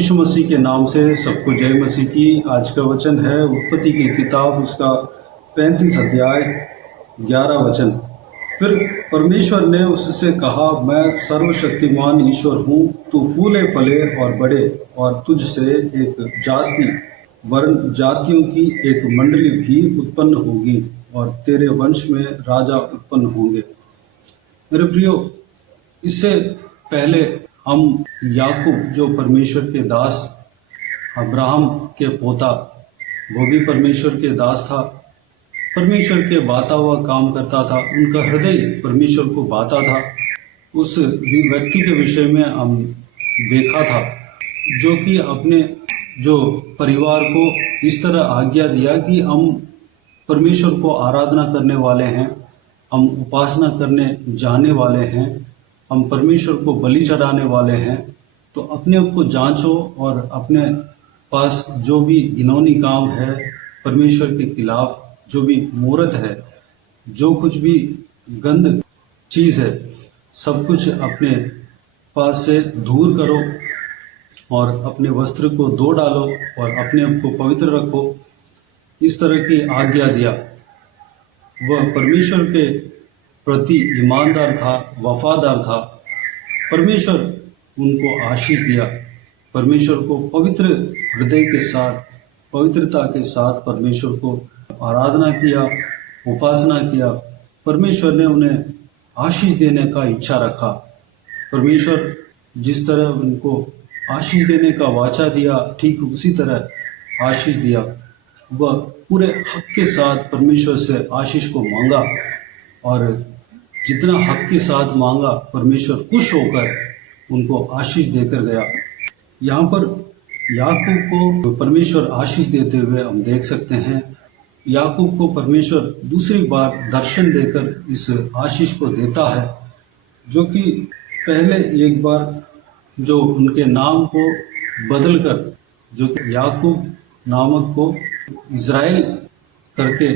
यीशु मसीह के नाम से सबको जय मसीह की। आज का वचन है उत्पत्ति की किताब, उसका 35 अध्याय 11 वचन। फिर परमेश्वर ने उससे कहा, मैं सर्वशक्तिमान ईश्वर हूँ, तू फूले फले और बढ़े, और तुझसे एक जाति वर्ण जातियों की एक मंडली भी उत्पन्न होगी, और तेरे वंश में राजा उत्पन्न होंगे। मेरे प्रियो, इससे पहले हम याकूब, जो परमेश्वर के दास, अब्राहम के पोता, वो भी परमेश्वर के दास था, परमेश्वर के बाता हुआ काम करता था, उनका हृदय परमेश्वर को बाता था। उस व्यक्ति के विषय में हम देखा था, जो कि अपने जो परिवार को इस तरह आज्ञा दिया कि हम परमेश्वर को आराधना करने वाले हैं, हम उपासना करने जाने वाले हैं, हम परमेश्वर को बलि चढ़ाने वाले हैं, तो अपने आप को जांचो और अपने पास जो भी घिनौनी काम है, परमेश्वर के खिलाफ जो भी मूर्त है, जो कुछ भी गंद चीज़ है, सब कुछ अपने पास से दूर करो और अपने वस्त्र को धो डालो और अपने आप को पवित्र रखो। इस तरह की आज्ञा दिया। वह परमेश्वर के प्रति ईमानदार था, वफादार था। परमेश्वर उनको आशीष दिया। परमेश्वर को पवित्र हृदय के साथ, पवित्रता के साथ परमेश्वर को आराधना किया, उपासना किया। परमेश्वर ने उन्हें आशीष देने का इच्छा रखा। परमेश्वर जिस तरह उनको आशीष देने का वाचा दिया, ठीक उसी तरह आशीष दिया। वह पूरे हक के साथ परमेश्वर से आशीष को मांगा, और जितना हक के साथ मांगा, परमेश्वर खुश होकर उनको आशीष देकर गया। यहाँ पर याकूब को परमेश्वर आशीष देते हुए हम देख सकते हैं। याकूब को परमेश्वर दूसरी बार दर्शन देकर इस आशीष को देता है, जो कि पहले एक बार जो उनके नाम को बदलकर, जो याकूब नामक को इज़राइल करके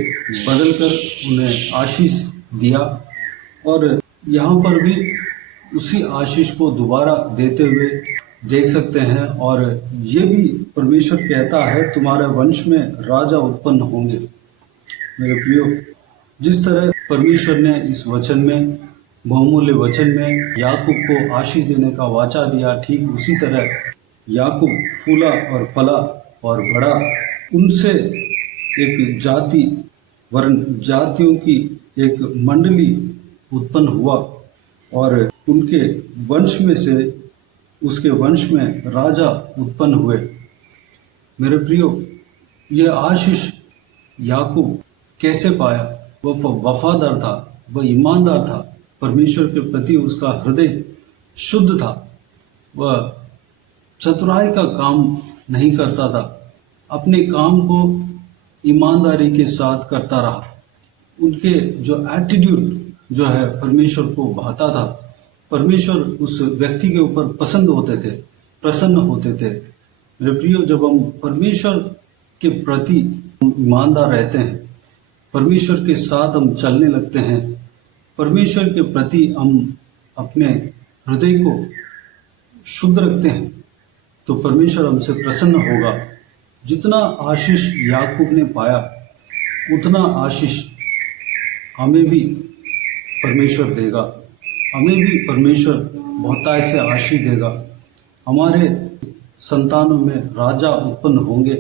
बदलकर उन्हें आशीष दिया, और यहाँ पर भी उसी आशीष को दोबारा देते हुए देख सकते हैं। और ये भी परमेश्वर कहता है, तुम्हारे वंश में राजा उत्पन्न होंगे। मेरे प्रियो, जिस तरह परमेश्वर ने इस वचन में, बहुमूल्य वचन में याकूब को आशीष देने का वाचा दिया, ठीक उसी तरह याकूब फूला और फला और बढ़ा। उनसे एक जाति वर्ण जातियों की एक मंडली उत्पन्न हुआ, और उनके वंश में से, उसके वंश में राजा उत्पन्न हुए। मेरे प्रियो, यह आशीष याकूब कैसे पाया? वह वफादार था, वह ईमानदार था, परमेश्वर के प्रति उसका हृदय शुद्ध था। वह चतुराई का काम नहीं करता था, अपने काम को ईमानदारी के साथ करता रहा। उनके जो एटीट्यूड जो है परमेश्वर को भाता था। परमेश्वर उस व्यक्ति के ऊपर पसंद होते थे, प्रसन्न होते थे। मेरे प्रियो, जब हम परमेश्वर के प्रति ईमानदार रहते हैं, परमेश्वर के साथ हम चलने लगते हैं, परमेश्वर के प्रति हम अपने हृदय को शुद्ध रखते हैं, तो परमेश्वर हमसे प्रसन्न होगा। जितना आशीष याकूब ने पाया, उतना आशीष हमें भी परमेश्वर देगा। हमें भी परमेश्वर बहुतायत से आशीष देगा। हमारे संतानों में राजा उत्पन्न होंगे,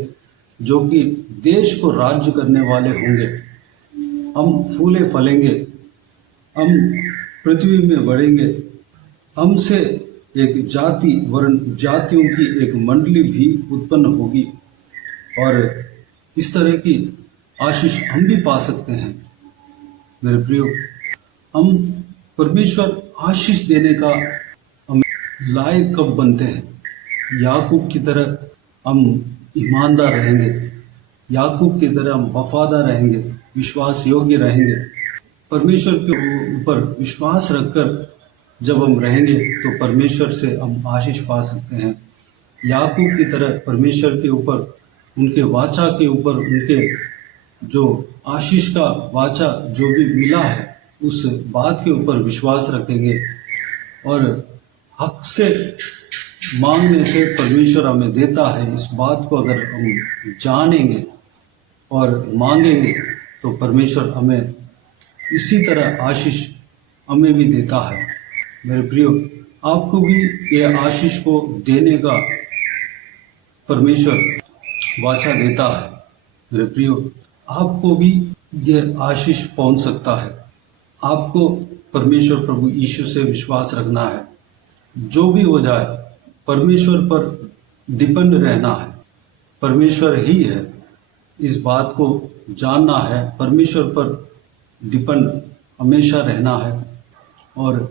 जो कि देश को राज्य करने वाले होंगे। हम फूले फलेंगे, हम पृथ्वी में बढ़ेंगे। हमसे एक जाति वर्ण जातियों की एक मंडली भी उत्पन्न होगी, और इस तरह की आशीष हम भी पा सकते हैं। मेरे प्रियो, हम परमेश्वर आशीष देने का हम लायक कब बनते हैं? याकूब की तरह हम ईमानदार रहेंगे, याकूब की तरह हम वफादार रहेंगे, विश्वास योग्य रहेंगे। परमेश्वर के ऊपर विश्वास रखकर जब हम रहेंगे, तो परमेश्वर से हम आशीष पा सकते हैं। याकूब की तरह परमेश्वर के ऊपर, उनके वाचा के ऊपर, उनके जो आशीष का वाचा जो भी मिला है, उस बात के ऊपर विश्वास रखेंगे और हक से मांगने से परमेश्वर हमें देता है, इस बात को अगर हम जानेंगे और मांगेंगे तो परमेश्वर हमें इसी तरह आशीष हमें भी देता है। मेरे प्रियो, आपको भी ये आशीष को देने का परमेश्वर वाचा देता है। मेरे प्रियो, आपको भी ये आशीष पहुंच सकता है। आपको परमेश्वर प्रभु यीशु से विश्वास रखना है। जो भी हो जाए परमेश्वर पर डिपेंड रहना है। परमेश्वर ही है, इस बात को जानना है। परमेश्वर पर डिपेंड हमेशा रहना है। और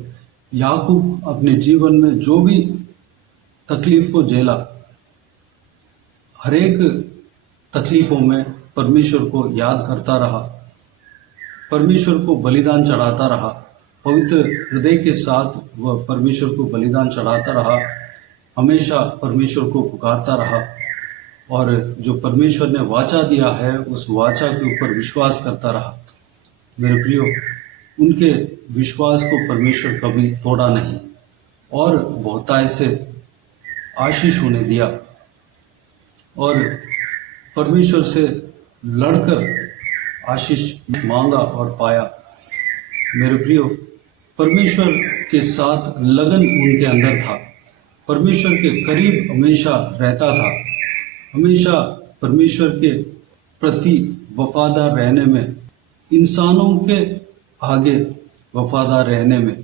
याकूब अपने जीवन में जो भी तकलीफ को झेला, हर एक तकलीफ़ों में परमेश्वर को याद करता रहा, परमेश्वर को बलिदान चढ़ाता रहा, पवित्र हृदय के साथ वह परमेश्वर को बलिदान चढ़ाता रहा, हमेशा परमेश्वर को पुकारता रहा और जो परमेश्वर ने वाचा दिया है उस वाचा के ऊपर विश्वास करता रहा। मेरे प्रियो, उनके विश्वास को परमेश्वर कभी तोड़ा नहीं और बहुतायत से आशीष होने दिया और परमेश्वर से लड़कर आशीष मांगा और पाया। मेरे प्रियो, परमेश्वर के साथ लगन उनके अंदर था, परमेश्वर के करीब हमेशा रहता था, हमेशा परमेश्वर के प्रति वफादार रहने में, इंसानों के आगे वफादार रहने में,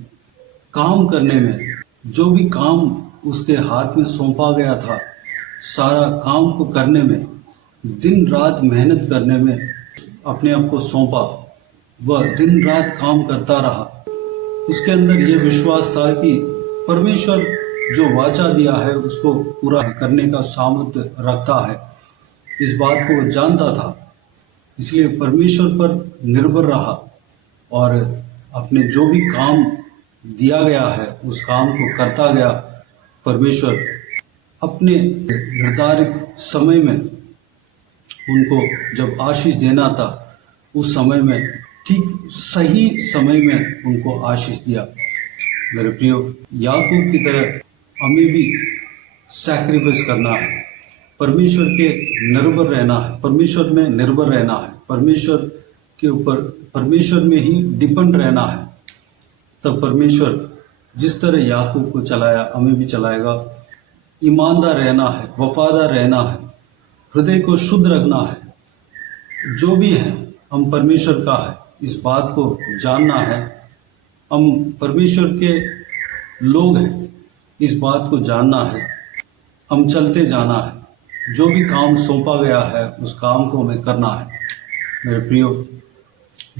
काम करने में, जो भी काम उसके हाथ में सौंपा गया था सारा काम को करने में, दिन रात मेहनत करने में अपने आप को सौंपा। वह दिन रात काम करता रहा। उसके अंदर ये विश्वास था कि परमेश्वर जो वाचा दिया है उसको पूरा करने का सामर्थ्य रखता है। इस बात को वह जानता था, इसलिए परमेश्वर पर निर्भर रहा और अपने जो भी काम दिया गया है उस काम को करता गया। परमेश्वर अपने निर्धारित समय में उनको जब आशीष देना था उस समय में, ठीक सही समय में उनको आशीष दिया। मेरे प्रियो, याकूब की तरह हमें भी सैक्रिफाइस करना है, परमेश्वर के निर्भर रहना है, परमेश्वर में निर्भर रहना है, परमेश्वर के ऊपर, परमेश्वर में ही डिपेंड रहना है। तब परमेश्वर जिस तरह याकूब को चलाया हमें भी चलाएगा। ईमानदार रहना है, वफादार रहना है, हृदय को शुद्ध रखना है। जो भी है हम परमेश्वर का है, इस बात को जानना है। हम परमेश्वर के लोग हैं, इस बात को जानना है। हम चलते जाना है, जो भी काम सौंपा गया है उस काम को हमें करना है। मेरे प्रियो,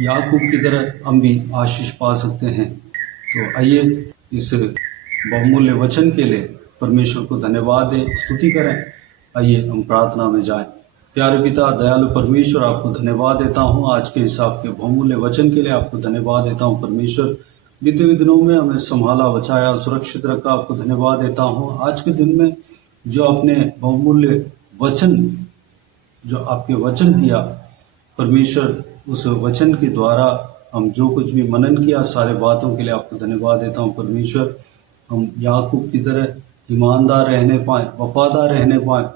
याकूब की तरह हम भी आशीष पा सकते हैं। तो आइए इस बहुमूल्य वचन के लिए परमेश्वर को धन्यवाद दें, स्तुति करें। आइए हम प्रार्थना में जाएं। प्यारे पिता, दयालु परमेश्वर, आपको धन्यवाद देता हूं आज के हिसाब के बहुमूल्य वचन के लिए। आपको धन्यवाद देता हूं परमेश्वर, बीते हुए दिनों में हमें संभाला, बचाया, सुरक्षित रखा। आपको धन्यवाद देता हूं आज के दिन में जो आपने बहुमूल्य वचन, जो आपके वचन दिया परमेश्वर, उस वचन के द्वारा हम जो कुछ भी मनन किया, सारे बातों के लिए आपको धन्यवाद देता हूं परमेश्वर। हम याकूब की तरह ईमानदार रहने पाएँ, वफादार रहने पाएँ,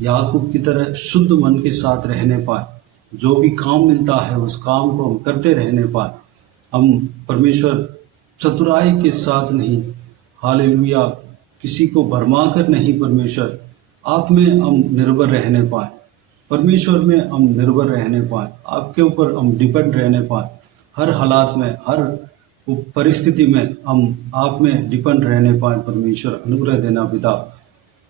याकूब की तरह शुद्ध मन के साथ रहने पाएँ, जो भी काम मिलता है उस काम को हम करते रहने पाएँ। हम परमेश्वर चतुराई के साथ नहीं, हालेलुया, किसी को भरमा कर नहीं, परमेश्वर आप में हम निर्भर रहने पाएँ, परमेश्वर में हम निर्भर रहने पाएँ, आपके ऊपर हम डिपेंड रहने पाएँ। हर हालात में, हर परिस्थिति में हम आप में डिपेंड रहने पाएँ। परमेश्वर अनुग्रह देना पिता।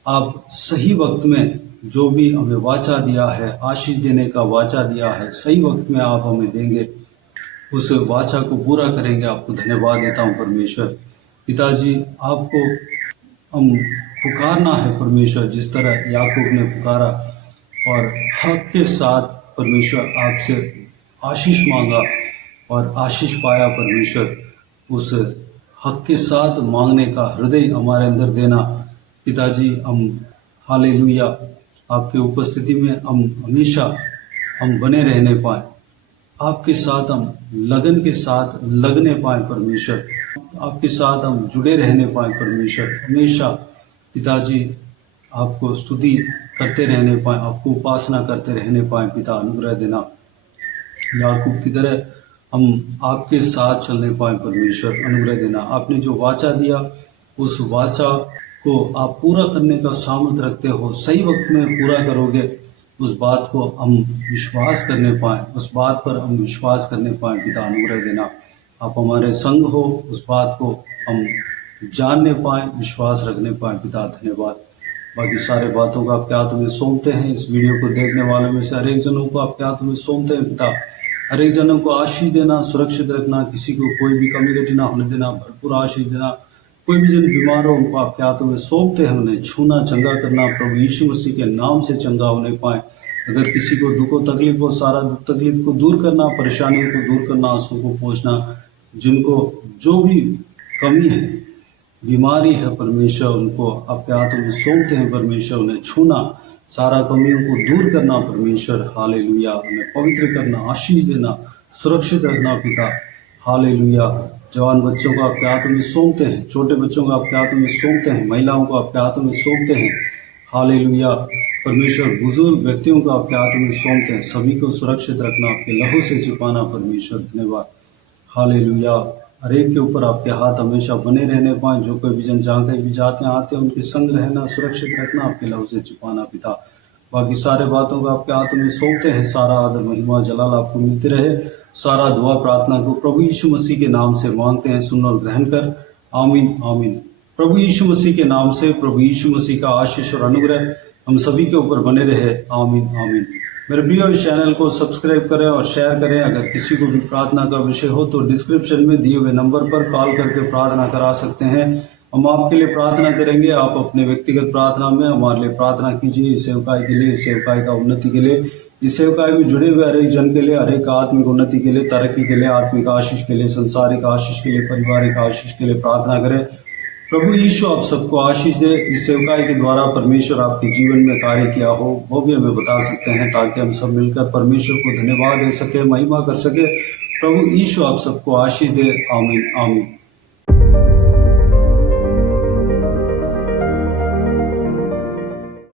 आप सही वक्त में जो भी हमें वाचा दिया है, आशीष देने का वाचा दिया है, सही वक्त में आप हमें देंगे, उस वाचा को पूरा करेंगे। आपको धन्यवाद देता हूँ परमेश्वर। पिताजी, आपको हम पुकारना है परमेश्वर, जिस तरह याकूब ने पुकारा और हक के साथ परमेश्वर आपसे आशीष मांगा और आशीष पाया। परमेश्वर, उस हक के साथ मांगने का हृदय हमारे अंदर देना। पिताजी, हम हालेलुया, आपकी उपस्थिति में हम हमेशा हम बने रहने पाएँ, आपके साथ हम लगन के साथ लगने पाएँ परमेश्वर, आपके साथ हम जुड़े रहने पाएँ परमेश्वर। हमेशा पिताजी आपको स्तुति करते रहने पाएँ, आपको उपासना करते रहने पाएँ। पिता अनुग्रह देना, याकूब की तरह हम आपके साथ चलने पाएँ। परमेश्वर अनुग्रह देना, आपने जो वाचा दिया उस वाचा को आप पूरा करने का सामर्थ्य रखते हो, सही वक्त में पूरा करोगे, उस बात को हम विश्वास करने पाएँ, उस बात पर हम विश्वास करने पाएँ। पिता अनुग्रह देना, आप हमारे संग हो, उस बात को हम जानने पाएँ, विश्वास रखने पाएँ। पिता धन्यवाद, बाकी सारे बातों का आपके हाथ में सौंपते हैं। इस वीडियो को देखने वालों में से हर एक जनों को आपके हाथ में सौंपते हैं। पिता हर एक जनों को आशीष देना, सुरक्षित रखना, किसी को कोई भी कमी घटी ना होने देना, भरपूर आशीष देना। कोई भी जन बीमार हो उनको आपके हाथों में सौंपते हैं, उन्हें छूना, चंगा करना, प्रभु यीशु मसीह के नाम से चंगा होने पाए। अगर किसी को दुख और तकलीफ हो, सारा दुख तकलीफ को दूर करना, परेशानियों को दूर करना, आंसू को पोंछना, जिनको जो भी कमी है, बीमारी है, परमेश्वर उनको आपके हाथों में सौंपते हैं। परमेश्वर उन्हें छूना, सारा कमियों को दूर करना, परमेश्वर हालेलुया, उन्हें पवित्र करना, आशीष देना, सुरक्षित रखना। पिता हालेलुया, जवान बच्चों को आपके हाथों में सौंपते हैं, छोटे बच्चों को आपके हाथों में सौंपते हैं, महिलाओं को आपके हाथों में सौंपते हैं। हालेलुया, परमेश्वर बुजुर्ग व्यक्तियों को आपके हाथों में सौंपते हैं, सभी को सुरक्षित रखना, आपके लहू से छिपाना। परमेश्वर धन्यवाद, हालेलुया, हर एक के ऊपर आपके हाथ हमेशा बने रहने पाएँ। जो कोई भी जन जहाँ कहीं भी जाते हैं आते हैं, उनके संग रहना, सुरक्षित रखना, आपके लहू से छिपाना। पिता बाकी सारे बातों को आपके हाथों में सौंपते हैं। सारा आदर महिमा जलाल आपको मिलते रहे। सारा दुआ प्रार्थना को प्रभु यीशु मसीह के नाम से मांगते हैं, सुन और ग्रहण कर, आमीन आमीन। प्रभु यीशु मसीह के नाम से, प्रभु यीशु मसीह का आशीष और अनुग्रह हम सभी के ऊपर बने रहे, आमीन आमीन। मेरे प्रिय इस चैनल को सब्सक्राइब करें और शेयर करें। अगर किसी को भी प्रार्थना का विषय हो तो डिस्क्रिप्शन में दिए हुए नंबर पर कॉल करके प्रार्थना करा सकते हैं। हम आपके लिए प्रार्थना करेंगे। आप अपने व्यक्तिगत प्रार्थना में हमारे लिए प्रार्थना कीजिए, इस सेवकाई के लिए, इस सेवकाई का उन्नति के लिए, इस सेवकाई में जुड़े हुए हर एक जन के लिए, हर एक आत्मिक उन्नति के लिए, तरक्की के लिए, आत्मिक आशीष के लिए, संसारिक आशीष के लिए, पारिवारिक आशीष के लिए प्रार्थना करें। प्रभु यीशु आप सबको आशीष दे। इस सेवकाई के द्वारा परमेश्वर आपके जीवन में कार्य किया हो वो भी हमें बता सकते हैं, ताकि हम सब मिलकर परमेश्वर को धन्यवाद दे सके, महिमा कर सके। प्रभु यीशु आप सबको आशीष दे, आमीन आमीन।